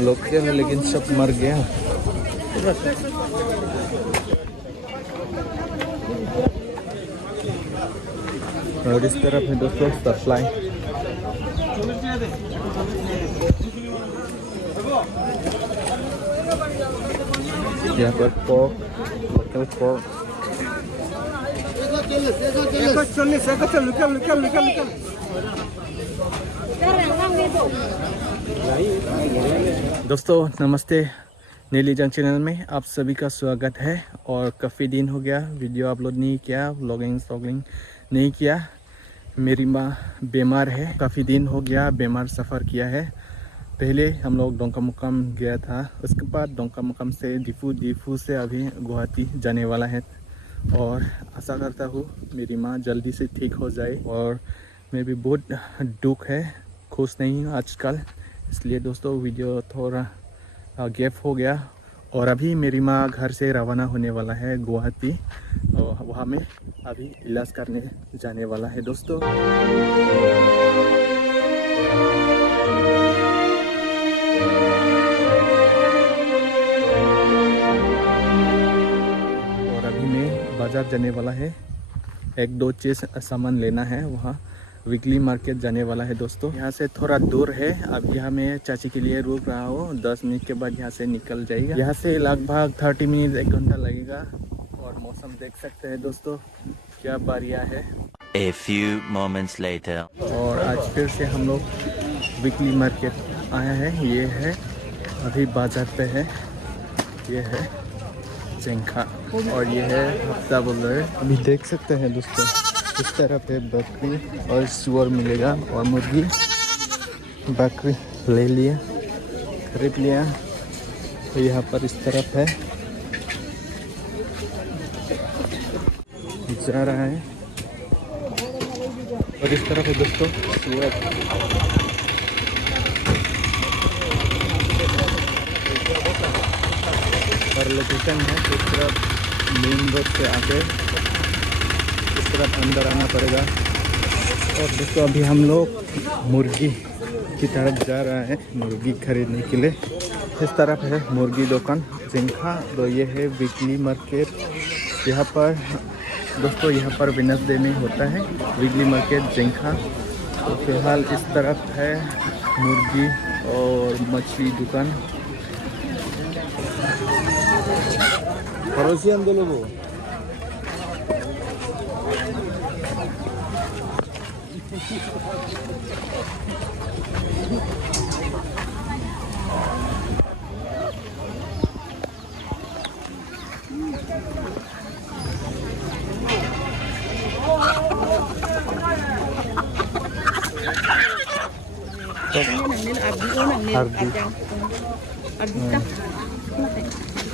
Local लेकिन सब मर गया। और इस तरफ है दोस्तों सप्लाई। यहाँ पर पोर्क, लोकल पोर्क। दोस्तों नमस्ते, नीली जंग चैनल में आप सभी का स्वागत है। और काफ़ी दिन हो गया वीडियो अपलोड नहीं किया, व्लॉगिंग नहीं किया। मेरी माँ बीमार है, काफ़ी दिन हो गया बीमार सफ़र किया है। पहले हम लोग डोंकामुकाम गया था, उसके बाद डोंकामुकाम से डिफू से अभी गुवाहाटी जाने वाला है। और आशा करता हूँ मेरी माँ जल्दी से ठीक हो जाए। और मैं भी बहुत दुख है, खुश नहीं हूँ आजकल, इसलिए दोस्तों वीडियो थोड़ा गैप हो गया। और अभी मेरी माँ घर से रवाना होने वाला है गुवाहाटी, और वहाँ में अभी इलाज करने जाने वाला है दोस्तों। और अभी मैं बाज़ार जाने वाला है, एक दो चीज़ सामान लेना है, वहाँ वीकली मार्केट जाने वाला है दोस्तों। यहाँ से थोड़ा दूर है, अब यहाँ मैं चाची के लिए रुक रहा हूँ। 10 मिनट के बाद यहाँ से निकल जाएगा। यहाँ से लगभग 30 मिनट 1 घंटा लगेगा। और मौसम देख सकते हैं दोस्तों, क्या बढ़िया है। A few moments later. और आज फिर से हम लोग वीकली मार्केट आया है। ये है अभी बाजार पे है, ये है जिंखा और ये है हफ्ता बोलर। अभी देख सकते हैं दोस्तों, इस तरफ है बकरी और सुअर मिलेगा और मुर्गी। बकरी ले लिया, खरीद लिया। तो यहाँ पर इस तरफ है, जा रहा है। और इस तरफ है दोस्तों सुअर। और लोकेशन है इस तरफ, मेन रोड से आके इस तरफ अंदर आना पड़ेगा। और दोस्तों अभी हम लोग मुर्गी की तरफ जा रहा है, मुर्गी खरीदने के लिए। इस तरफ है मुर्गी दुकान जिंखा। तो ये है वीकली मार्केट। यहाँ पर दोस्तों, यहाँ पर वेडनेसडे में होता है वीकली मार्केट जिंखा। तो फिलहाल इस तरफ है मुर्गी और मछली दुकान। पड़ोसियन दो लोगों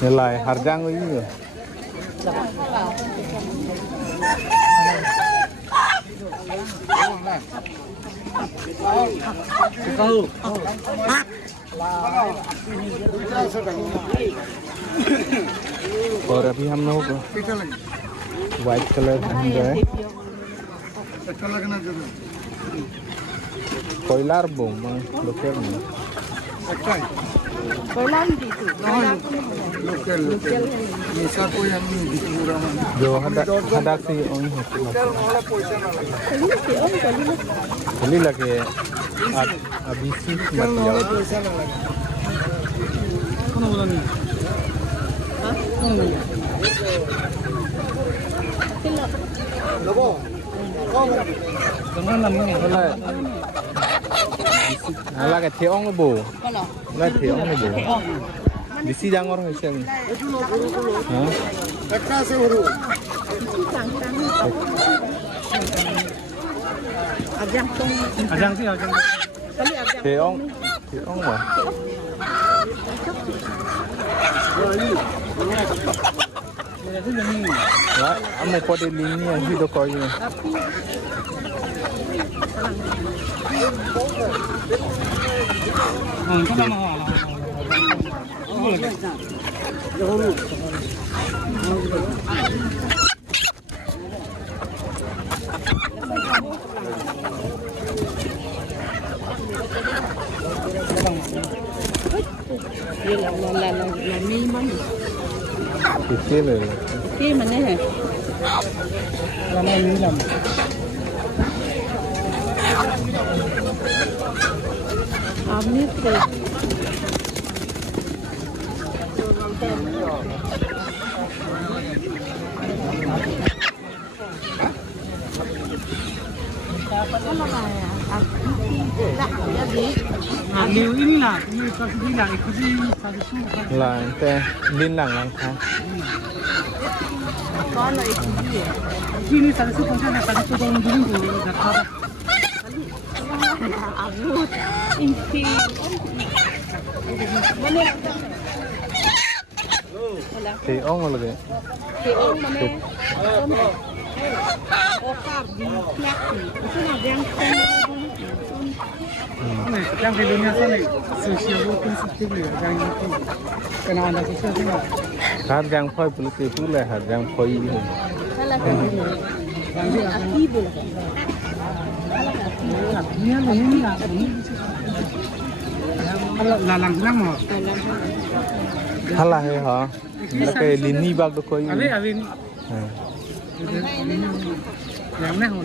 nilai harga ini और अभी हम लोग वाइट कलर ढूंढ रहे हैं। कोयलार बोम लोकल में जो हदाक से लगे अभी là cái thiếu ông bù, là thiếu ông bù, đi xí giang orang xem, hả? Ajang sih ajang. Thiếu ông mà. Đó, ông này có đến lính nha, video coi nha. là mi mắm thịt kia rồi kia mình đấy hả là này mi làm biết gì nếu in là như các đi lại cứ đi sao đi xuống là te liên lạc lang thang có lợi gì khi đi sao đi xuống không sao sao đi xuống không đi được đặt ra 아무 인기 thì ông là cái thì ông mà này ô cạp đi nhắc thì cái này đang này đang cái dunia sao này sự siêu vô cùng sức tích lũy đang như thế cái nào là cái sự nào hạt giang phơi bự thì bự là hạt giang phơi gì hay là cái gì đang đi ăn đi bự là làm năm rồi hala hay hả là cái lini bag đó coi làm này hồi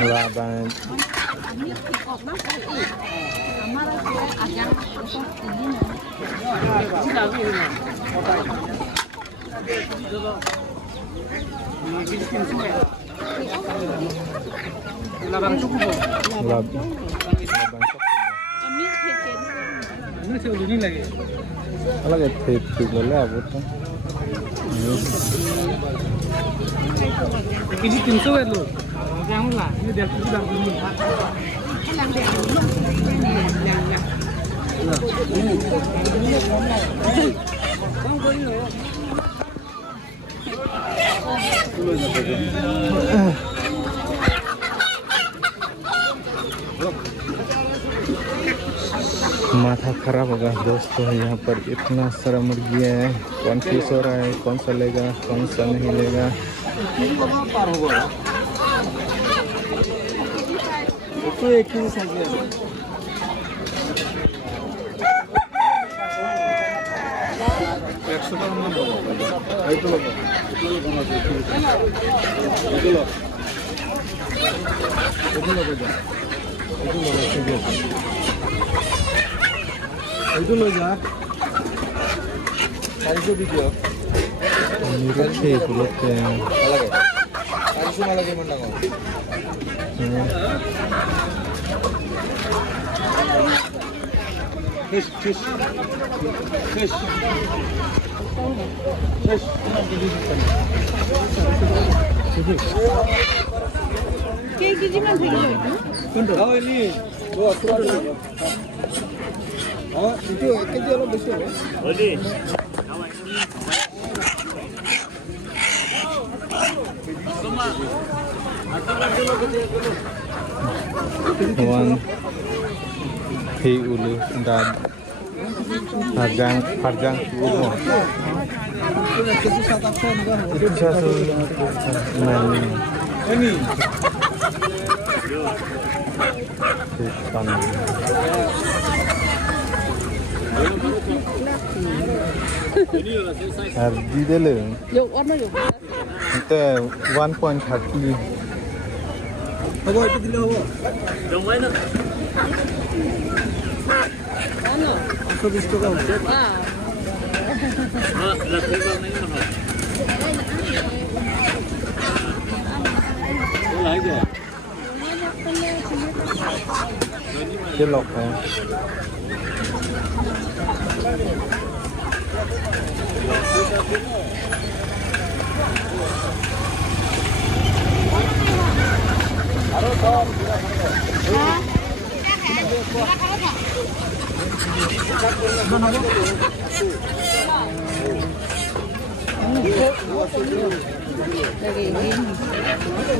là bạn là bằng chúc mừng là nó sẽ đi này là cái thịt thịt nó là bút đó cái gì tìm số vậy luôn đang là như đẹp cũng đang đi माथा खराब होगा दोस्तों यहाँ पर इतना सारा मुर्गियाँ है कौन हो रहा है कौन सा लेगा कौन सा नहीं लेगा 이걸로 자. 다리소 비디오. 이렇게 그렇게 말라게. 다리소 말라게 만나고. fish. 깨지지만 되겠죠? 나와니. 좋아. 이거 깨지로 보시오. 어디? One thì ulu dan harjang ulu itu satu ini ikan hardi dulu Dục ono dục. itu 1.30 apa itu kilo apa? Ano? 120 টাকা Ah. cái lọc này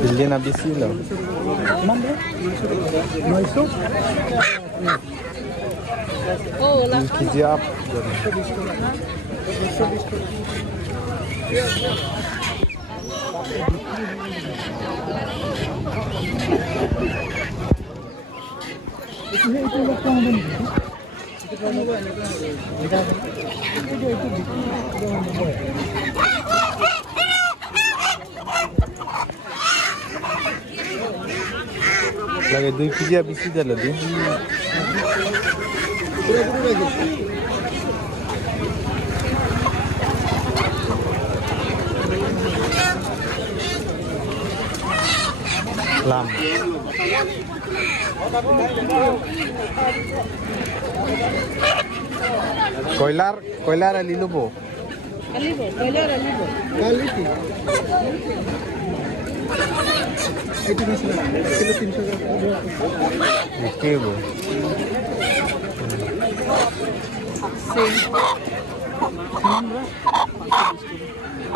bilhin habis sih loh Oh, lah. कीजिए आप। लगे 2 KG अभी सीधा लगे। Lam. Koilar alilu po. Alibo, koilar alibo. Quality. Itu masih kilo 300. Oke po.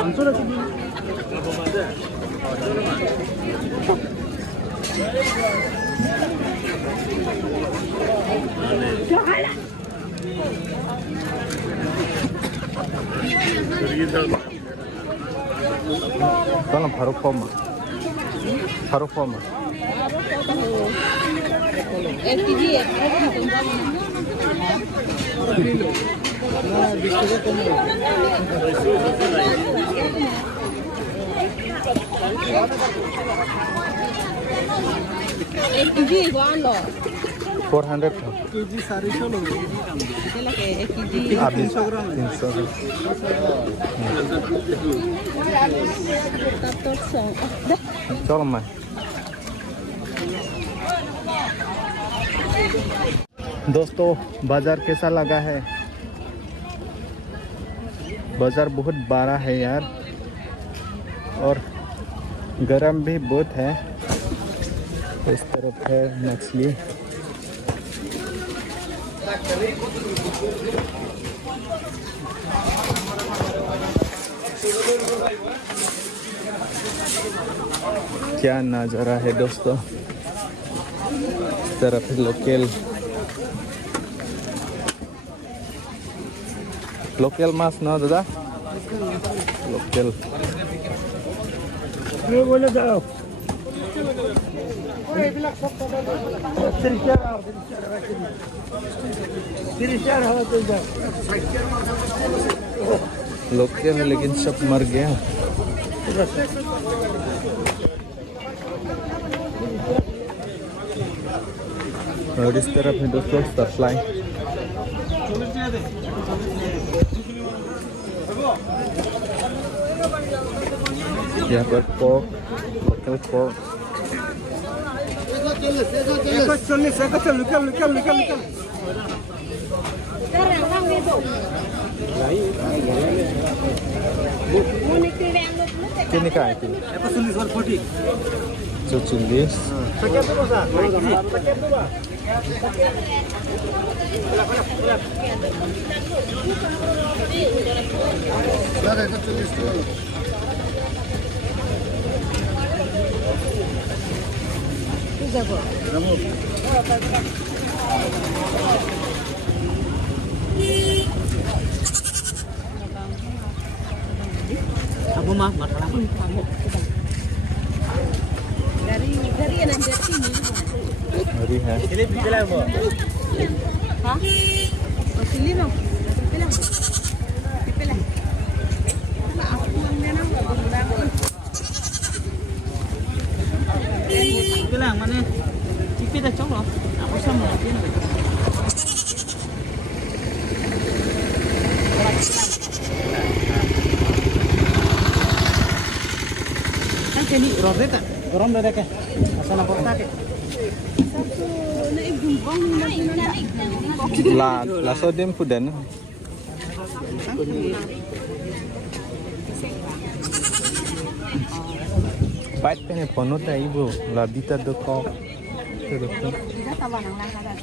Ansur aja dulu. Tolong Faruk Poma. Faruk Poma. FTG ya. Kilo. Nah, biskuit kamu. FTG kuano? 400 KG 450 लोगे। Ito lang kay FTG. habis 300 gram. 300 Tapos dah. चलो मैं दोस्तों बाजार कैसा लगा है? बाजार बहुत बड़ा है यार और गरम भी बहुत है। इस तरफ है मछली। क्या नज़ारा है दोस्तों। इस तरफ लोकल माछ ना दादा लोकल ये बोले जाओ। लोकल है लेकिन सब मर गया। और इस तरफ है दोस्तों सप्लाई। यहाँ पर पोर्क लोकल पोर्क कितने का है? 140 Abu mah masalah. Dari yang dari sini. हरी है। Hah? Sini dong. Pipilah. Nah, aku mana enggak berani. Bilang mana? Cipi dah colok. Aku sama lagi. Kan jadi robet tak? Gorom dah dek. Asal nak tak ke? La sodium fudan. Baik pengen pono tak ibu, la bita do kok. Kita tahu nang lah ada.